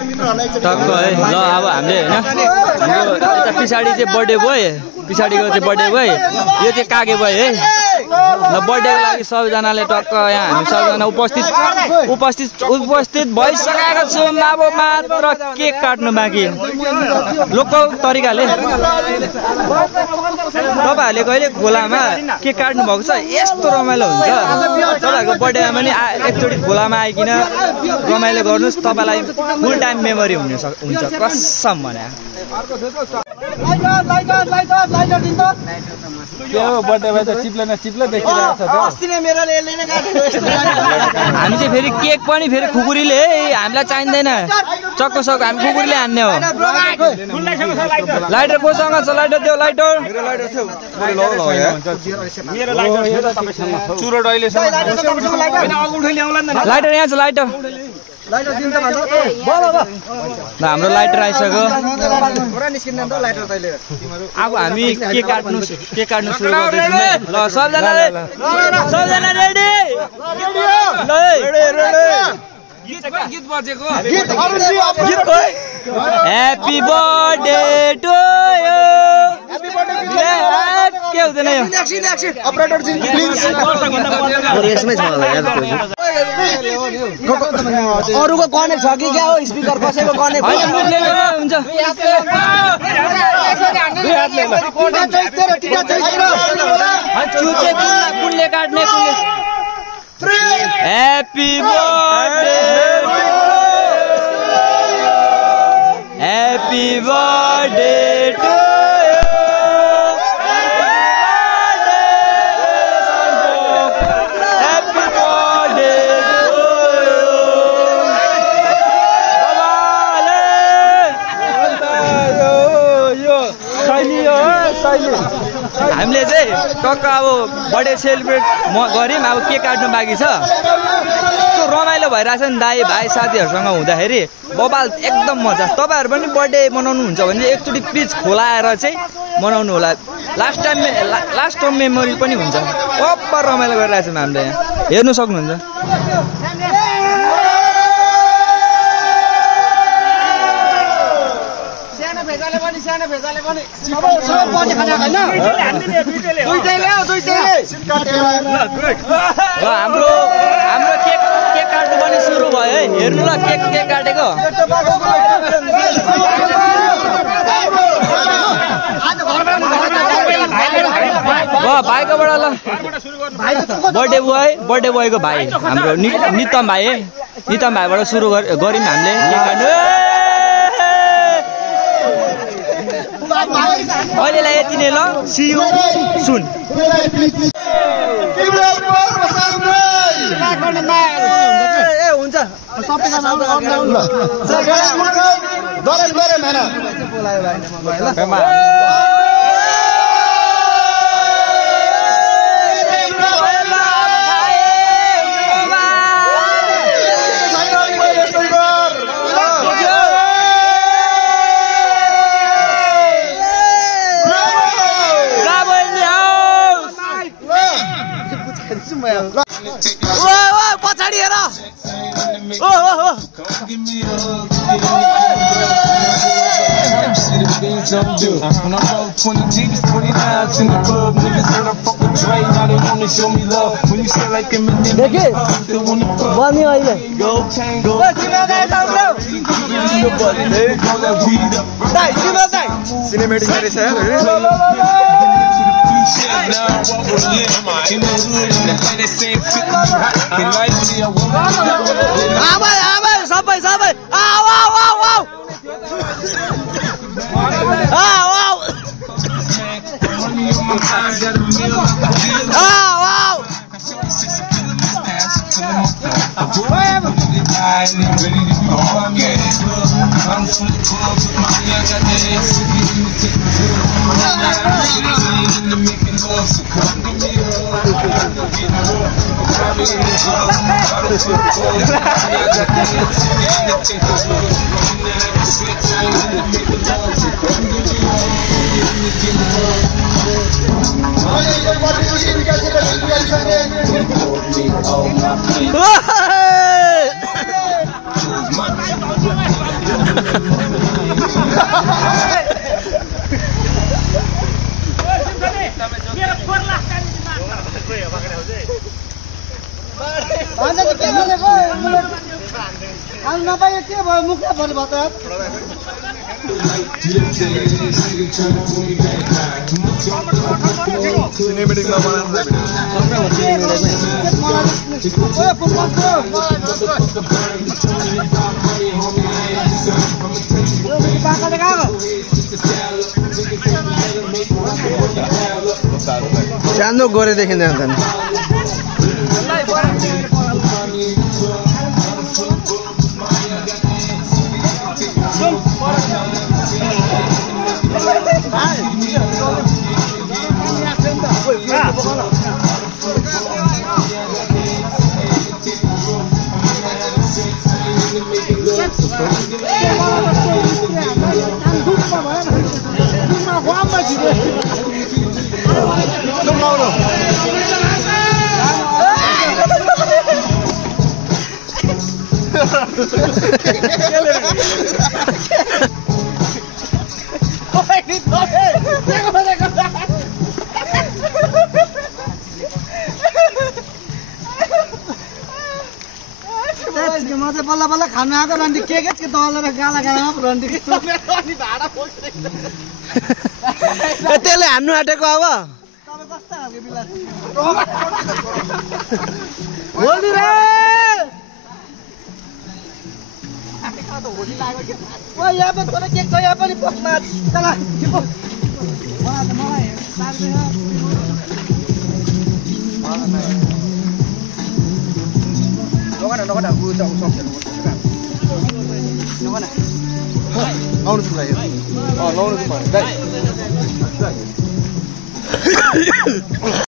टक्क है ल अब हामीले हैन यता पछाडी चाहिँ बर्थडे बोय पछाडीको चाहिँ बर्थडे बोय यो चाहिँ कागे बोय है ल बर्थडेको लागि सबैजनाले टक्क यहाँ हामी सबैजना उपस्थित भइसकेका छौँ अब मात्र केक काट्नु बाँकी लोकल तरिकाले तपाईहरुले कहिले खोलामा केक काट्नु भएको छ यस्तो रमाइलो हुन्छ तपाईहरुको बर्थडेमा पनि एकचोटी खोलामा आइकिन रमाइलो गर्नुस् तपाईलाई फुल टाइम मेमोरी हुन्छ कसम भने के हो बर्थडे भए त चिप्लो देखिरहेको छ त अस्ति नै मेरो यसले नै काटेको यस्तो हामी चाहिँ फेरि केक पनि फेरि खुकुरीले हामीलाई चाहिँदैन चक्को सक हामी खुकुरीले हान्ने हो लाइटर कोसँग छ लाइटर देऊ लाइटर मेरो लाइटर थियो मेरो लाइटर चुरोट अहिलेसम्म लाइटर यहाँ छ लाइटर दिन त भन्छ ल हाम्रो लाइटर आइसक्यो पुरा निस्किन्न त लाइटर तैले अब हामी केक काट्नु सुरु गर्दैछौँ ल सबजना रेडी गीत बजेको happy birthday to you happy birthday के हुँदैन यो अपरेटर जी प्लिज यसमै छ अरुको कनेक्ट छ कि क्या हो स्पिकर कसैको कनेक्ट हुन्छ कुनले काट्ने happy birthday happy birthday to हामीले चाहिँ टक्क अब बर्थडे सेलिब्रेट गऱ्यौँ अब केक काट्नु बाँकी छ यस्तो रमाइलो भइरहेछ नि दाइ भाइ साथीहरूसँग हुँदाखेरि बबाल एकदम मजा तपाईँहरू पनि बर्थडे मनाउनु हुन्छ भने एकचोटि प्लिज खोला आएर चाहिँ मनाउनु होला लास्ट टाइम मेमोरी पनि हुन्छ अप्पर रमाइलो गरिरहेछौँ हामीले यहाँ हेर्नु सक्नुहुन्छ सानो भेजाले पनि सब पनि खाना हैन दुईटै ल्याऊ ल हाम्रो केक काट्नु पनि सुरु भयो है हेर्नु ल केक काटेको भाइकोबाट ल बर्थडे बोयको भाइ हाम्रो नितम भाइ है नितम भाइबाट सुरु गऱ्यौँ हामीले केक काट्नु अहिलेलाई यति नै ल सी यू सुन हुन्छ पछाडि हेर बनी अहिले सिनेमेटिक सबै नपाए के भयो मुखलाई भरि भयो त सानो गोरे देखिँदैन त म चाहिँ बल्ल बल्ल खानु आएको रन्डी के दलेर गाला गालामा रन्डी त्यसले हान्नु आँटेको अब कस्ता खालको बिलास यहाँ पनि थोरै केक छ यहाँ पनि पक्मा चला आउनु छ भाइ